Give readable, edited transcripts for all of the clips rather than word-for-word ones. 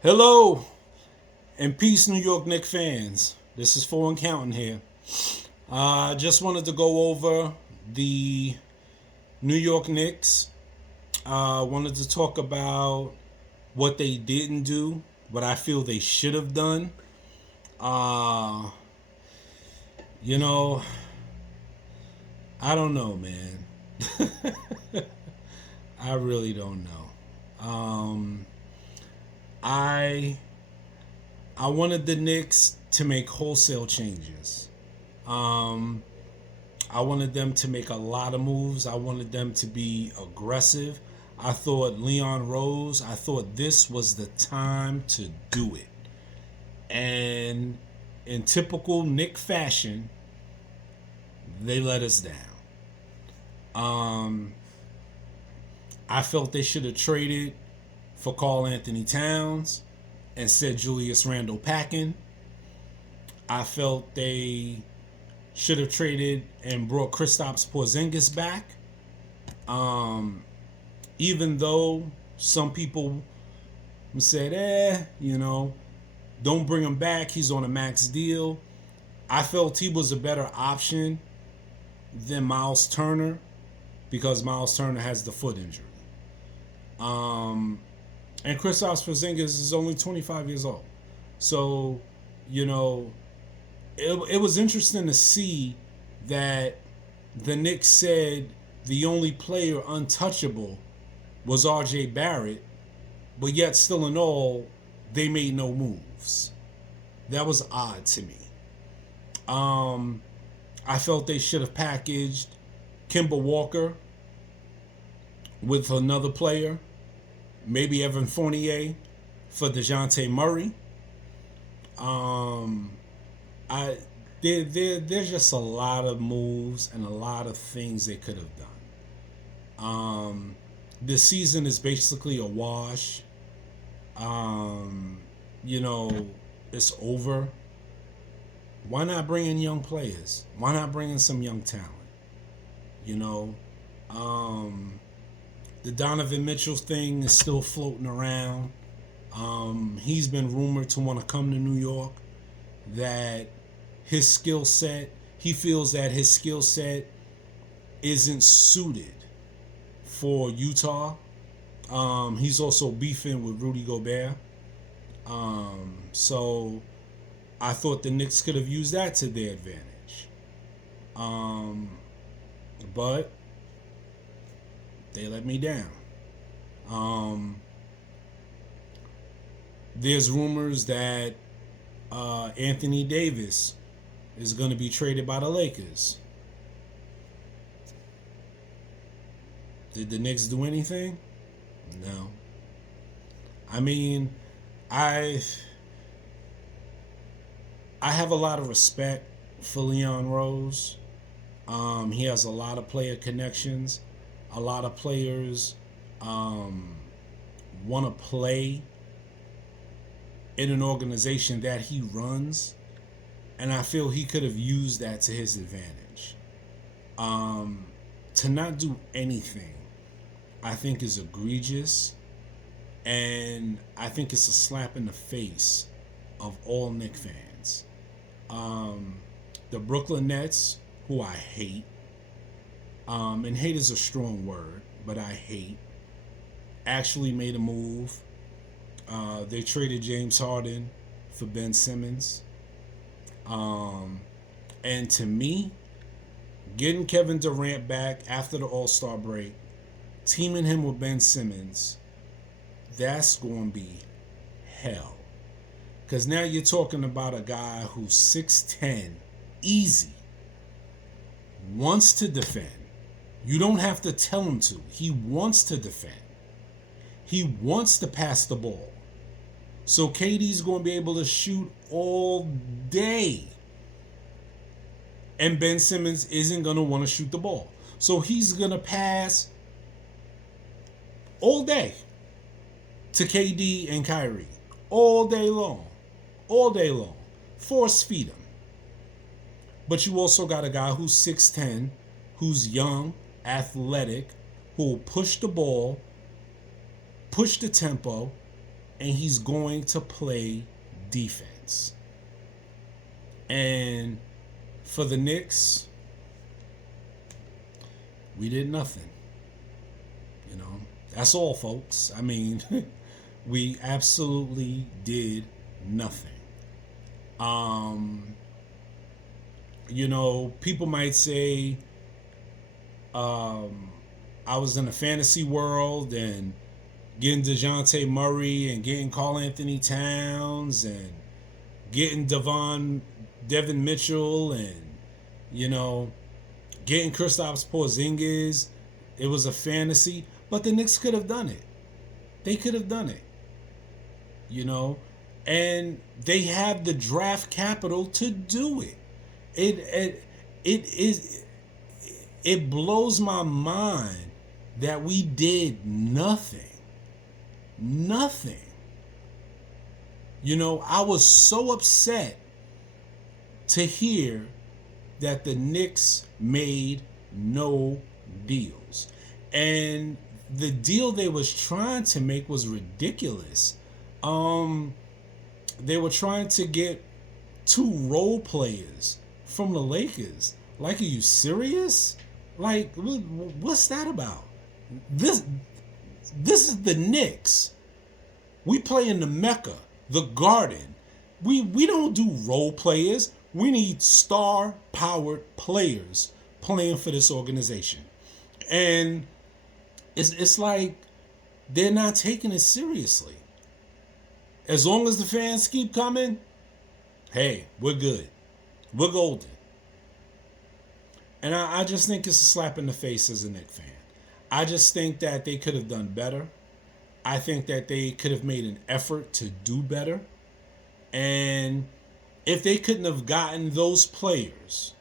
Hello and peace, New York Knicks fans. This is Four and Counting here. I just wanted to go over the New York Knicks. Wanted to talk about what they didn't do, what I feel they should have done. Uh, you know, I don't know, man. I really don't know. I I wanted the Knicks to make wholesale changes. Um, I wanted them to make a lot of moves. I wanted them to be aggressive. I thought Leon Rose, I thought this was the time to do it. And in typical Knick fashion, they let us down. Um, I felt they should have traded for Karl Anthony Towns and sent Julius Randle packing. I felt they should have traded and brought Kristaps Porzingis back. Um, Even though some people said, don't bring him back. He's on a max deal. I felt he was a better option than Miles Turner because Miles Turner has the foot injury. Um, and Kristaps Porzingis is only 25 years old. So, you know, it was interesting to see that the Knicks said the only player untouchable was RJ Barrett, but yet still in all, they made no moves. That was odd to me. Um, I felt they should have packaged Kemba Walker with another player, maybe Evan Fournier for DeJounte Murray. Um, I there's just a lot of moves and a lot of things they could have done. This season is basically a wash. Um, you know, it's over. Why not bring in young players? Why not bring in some young talent? You know, um, the Donovan Mitchell thing is still floating around. He's been rumored to want to come to New York. That his skill set, he feels that his skill set isn't suited for Utah. He's also beefing with Rudy Gobert. So I thought the Knicks could have used that to their advantage. Um, but they let me down. Um, there's rumors that Anthony Davis is going to be traded by the Lakers. Did the Knicks do anything? No. I mean, I I have a lot of respect for Leon Rose. He has a lot of player connections. A lot of players um, want to play in an organization that he runs, and I feel he could have used that to his advantage. Um, to not do anything, I think is egregious, and I think it's a slap in the face of all Knicks fans. Um, the Brooklyn Nets, who I hate, and hate is a strong word, but I hate, actually made a move. They traded James Harden for Ben Simmons. Um, and to me, getting Kevin Durant back after the All-Star break, teaming him with Ben Simmons, that's going to be hell. Because now you're talking about a guy who's 6'10", easy, wants to defend. You don't have to tell him to. He wants to defend. He wants to pass the ball. So KD's going to be able to shoot all day. And Ben Simmons isn't going to want to shoot the ball. So he's going to pass all day to KD and Kyrie. All day long. All day long. Force feed him. But you also got a guy who's 6'10", who's young, athletic, who will push the ball, push the tempo, and he's going to play defense. And for the Knicks, we did nothing. You know, that's all, folks. I mean, we absolutely did nothing. You know, people might say, I was in a fantasy world and getting DeJounte Murray and getting Karl Anthony Towns and getting Devin Mitchell and, you know, getting Kristaps Porzingis. It was a fantasy, but the Knicks could have done it. They could have done it, you know, and they have the draft capital to do it. It blows my mind that we did nothing. Nothing. You know, I was so upset to hear that the Knicks made no deals. And the deal they was trying to make was ridiculous. They were trying to get 2 role players from the Lakers. Like, are you serious? Like, what's that about? This is the Knicks. We play in the Mecca, the Garden. We don't do role players. We need star-powered players playing for this organization. And it's like they're not taking it seriously. As long as the fans keep coming, hey, we're good. We're golden. And I just think it's a slap in the face as a Knicks fan. I just think that they could have done better. I think that they could have made an effort to do better. And if they couldn't have gotten those players,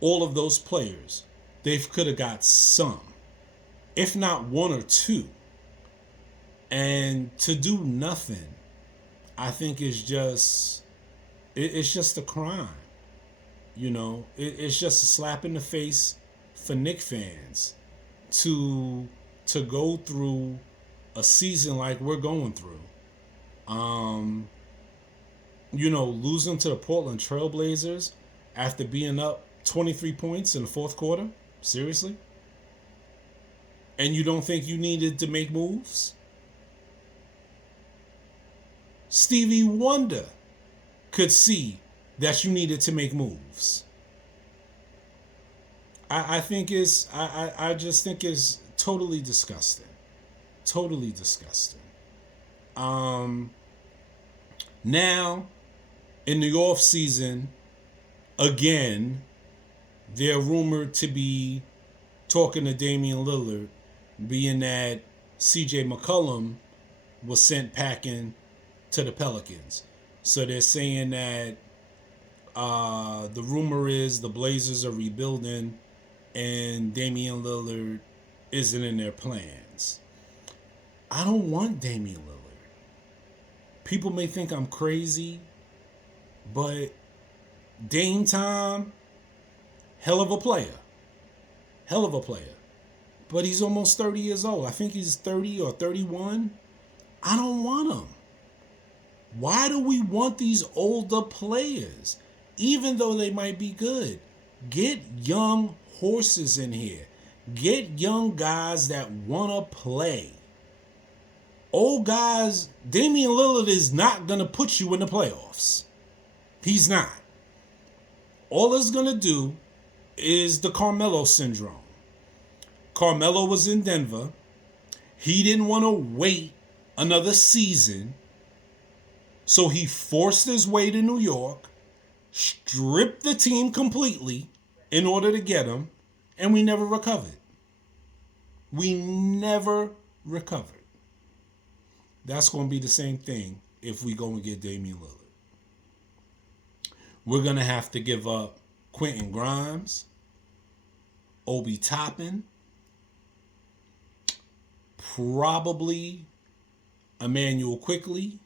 all of those players, they could have got some, if not 1 or 2. And to do nothing, I think is just, it's just a crime. You know, it's just a slap in the face for Knicks fans to go through a season like we're going through. You know, losing to the Portland Trailblazers after being up 23 points in the fourth quarter? Seriously? And you don't think you needed to make moves? Stevie Wonder could see that you needed to make moves. I just think it's totally disgusting. Totally disgusting. Now, in the off season, again, they're rumored to be talking to Damian Lillard, being that CJ McCollum was sent packing to the Pelicans. So they're saying that the rumor is the Blazers are rebuilding and Damian Lillard isn't in their plans. I don't want Damian Lillard. People may think I'm crazy, but Dame time, hell of a player. Hell of a player. But he's almost 30 years old. I think he's 30 or 31. I don't want him. Why do we want these older players? Even though they might be good. Get young horses in here. Get young guys that want to play. Old guys, Damian Lillard is not going to put you in the playoffs. He's not. All it's going to do is the Carmelo syndrome. Carmelo was in Denver. He didn't want to wait another season. So he forced his way to New York, stripped the team completely in order to get him, and we never recovered. We never recovered. That's going to be the same thing if we go and get Damian Lillard. We're going to have to give up Quentin Grimes, Obi Toppin, probably Emmanuel Quickley,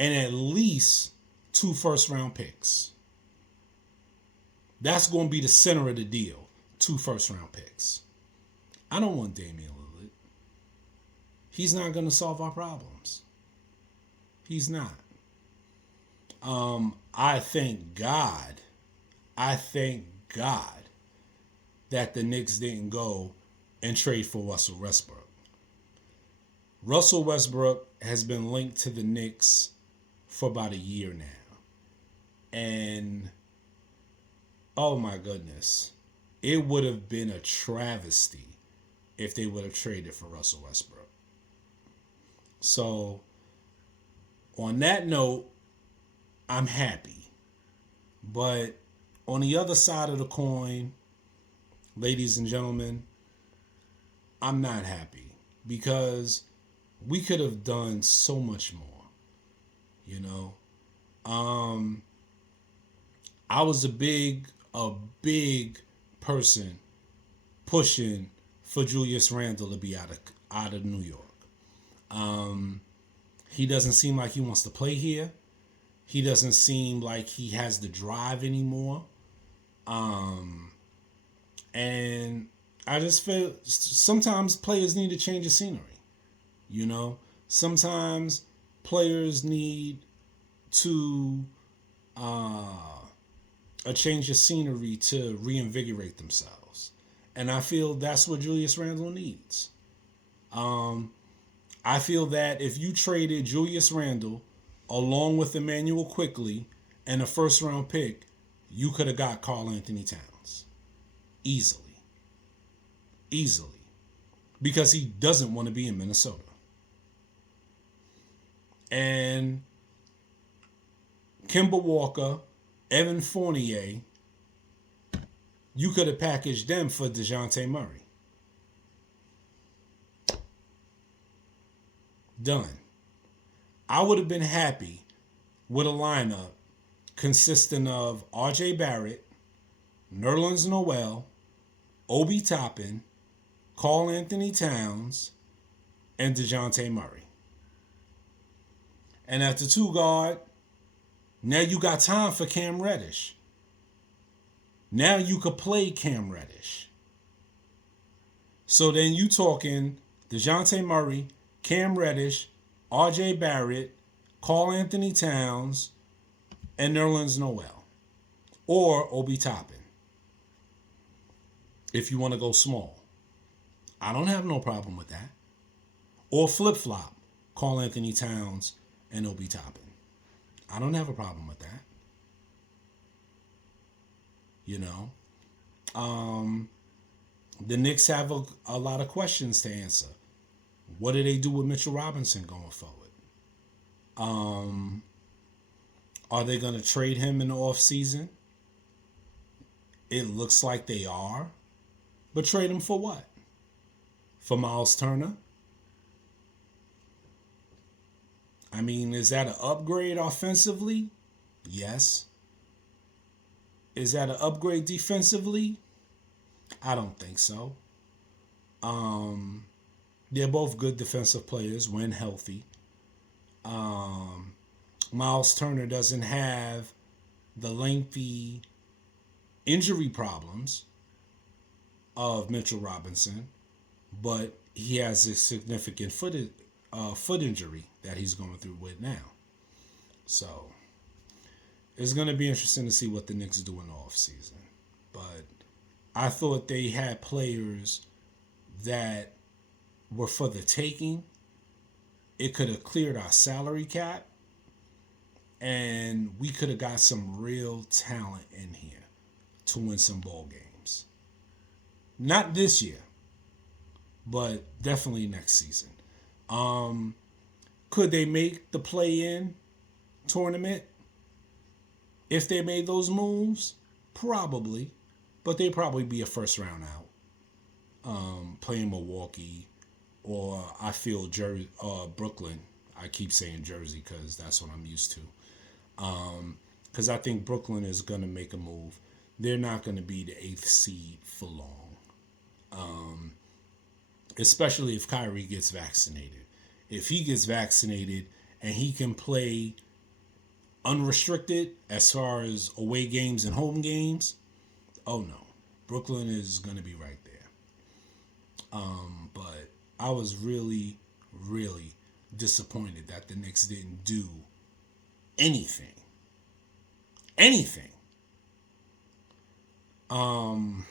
and at least 2 first-round picks. That's going to be the center of the deal. 2 first-round picks. I don't want Damian Lillard. He's not going to solve our problems. He's not. I thank God. I thank God that the Knicks didn't go and trade for Russell Westbrook. Russell Westbrook has been linked to the Knicks for about a year now. And oh my goodness, it would have been a travesty if they would have traded for Russell Westbrook. So, on that note, I'm happy. But on the other side of the coin, ladies and gentlemen, I'm not happy because we could have done so much more, you know. I was a big person pushing for Julius Randle to be out of New York. He doesn't seem like he wants to play here. He doesn't seem like he has the drive anymore. And I just feel sometimes players need to change the scenery. You know, sometimes players need to a change of scenery to reinvigorate themselves. And I feel that's what Julius Randle needs. I feel that if you traded Julius Randle along with Emmanuel Quickly and a first round pick, you could have got Karl Anthony Towns. Easily. Easily. Because he doesn't want to be in Minnesota. And Kemba Walker, Evan Fournier, you could have packaged them for DeJounte Murray. Done. I would have been happy with a lineup consisting of R.J. Barrett, Nerlens Noel, Obi Toppin, Karl Anthony Towns, and DeJounte Murray. And at the 2 guard, now you got time for Cam Reddish. Now you could play Cam Reddish. So then you talking DeJounte Murray, Cam Reddish, R.J. Barrett, Karl Anthony Towns, and Nerlens Noel. Or Obi Toppin. If you want to go small. I don't have no problem with that. Or flip-flop, Karl Anthony Towns and Obi Toppin. I don't have a problem with that. You know. The Knicks have a lot of questions to answer. What do they do with Mitchell Robinson going forward? Are they going to trade him in the offseason? It looks like they are. But trade him for what? For Miles Turner? I mean, is that an upgrade offensively? Yes. Is that an upgrade defensively? I don't think so. They're both good defensive players when healthy. Miles Turner doesn't have the lengthy injury problems of Mitchell Robinson, but he has a significant foot injury that he's going through with now. So it's going to be interesting to see what the Knicks do in the offseason. But I thought they had players that were for the taking. It could have cleared our salary cap, and we could have got some real talent in here to win some ball games. Not this year, but definitely next season. Could they make the play-in tournament if they made those moves? Probably, but they'd probably be a first round out. Playing Milwaukee, or I feel Brooklyn. I keep saying Jersey because that's what I'm used to. Because I think Brooklyn is going to make a move. They're not going to be the 8th seed for long. Especially if Kyrie gets vaccinated. If he gets vaccinated and he can play unrestricted as far as away games and home games, oh no. Brooklyn is going to be right there. But I was really, really disappointed that the Knicks didn't do anything. Anything. Um,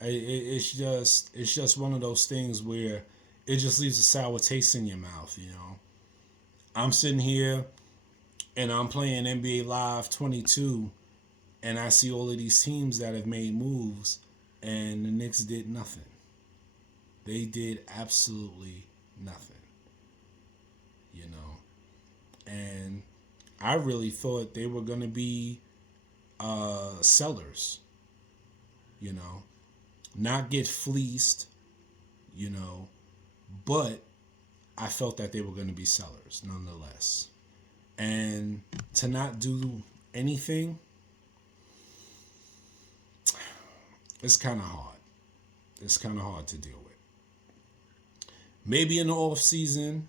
it's just one of those things where it just leaves a sour taste in your mouth. I'm sitting here and I'm playing NBA Live 22, and I see all of these teams that have made moves, and the Knicks did nothing. They did absolutely nothing. And I really thought they were going to be sellers, not get fleeced, but I felt that they were going to be sellers nonetheless. And to not do anything, it's kind of hard. It's kind of hard to deal with. Maybe in the off season,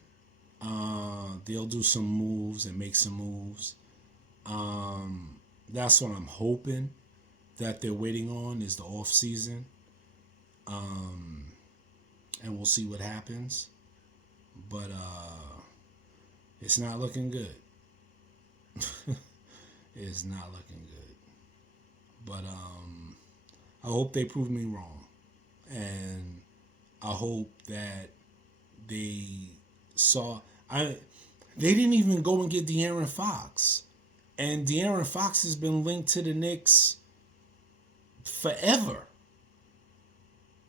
they'll do some moves and make some moves. That's what I'm hoping that they're waiting on is the off season. And we'll see what happens. But it's not looking good. It's not looking good. But I hope they prove me wrong. And I hope that they saw... They didn't even go and get De'Aaron Fox. And De'Aaron Fox has been linked to the Knicks forever.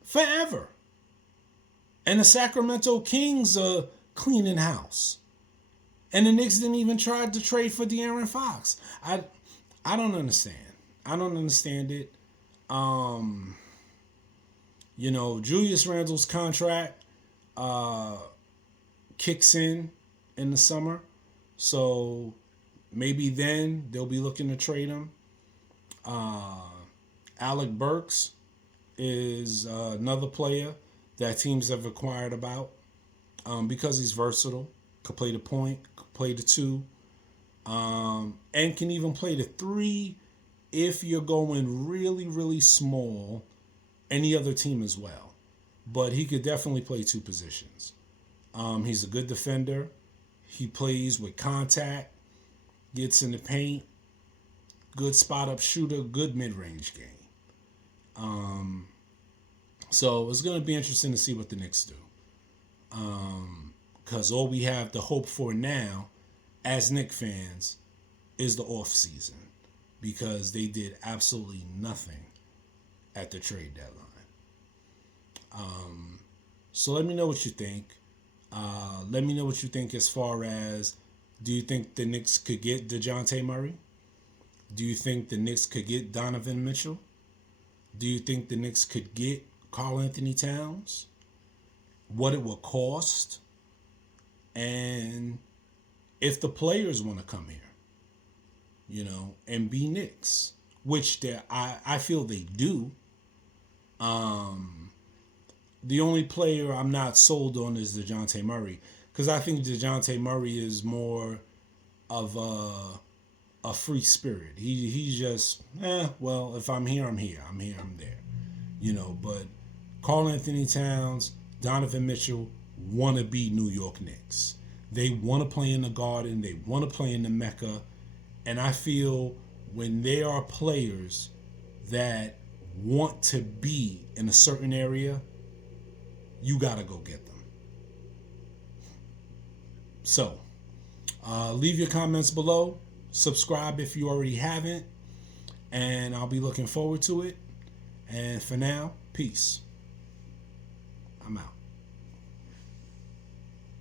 Forever. And the Sacramento Kings are cleaning house. And the Knicks didn't even try to trade for De'Aaron Fox. I don't understand. I don't understand it. Julius Randle's contract kicks in the summer. So maybe then they'll be looking to trade him. Alec Burks is another player that teams have inquired about because he's versatile. Could play the point, could play the two, and can even play the three if you're going really, really small. Any other team as well. But he could definitely play two positions. He's a good defender. He plays with contact, gets in the paint, good spot-up shooter, good mid-range game. So it's going to be interesting to see what the Knicks do. Because all we have to hope for now, as Knicks fans, is the off-season. Because they did absolutely nothing at the trade deadline. So let me know what you think. Let me know what you think as far as, do you think the Knicks could get DeJounte Murray? Do you think the Knicks could get Donovan Mitchell? Do you think the Knicks could get Karl Anthony Towns? What it will cost? And if the players want to come here, and be Knicks, which I feel they do. The only player I'm not sold on is DeJounte Murray, because I think DeJounte Murray is more of a free spirit. He's just, well, if I'm here, I'm here. I'm here, I'm there. But Karl Anthony Towns, Donovan Mitchell want to be New York Knicks. They want to play in the Garden. They want to play in the Mecca. And I feel when there are players that want to be in a certain area, you got to go get them. So, leave your comments below. Subscribe if you already haven't. And I'll be looking forward to it. And for now, peace. I'm out.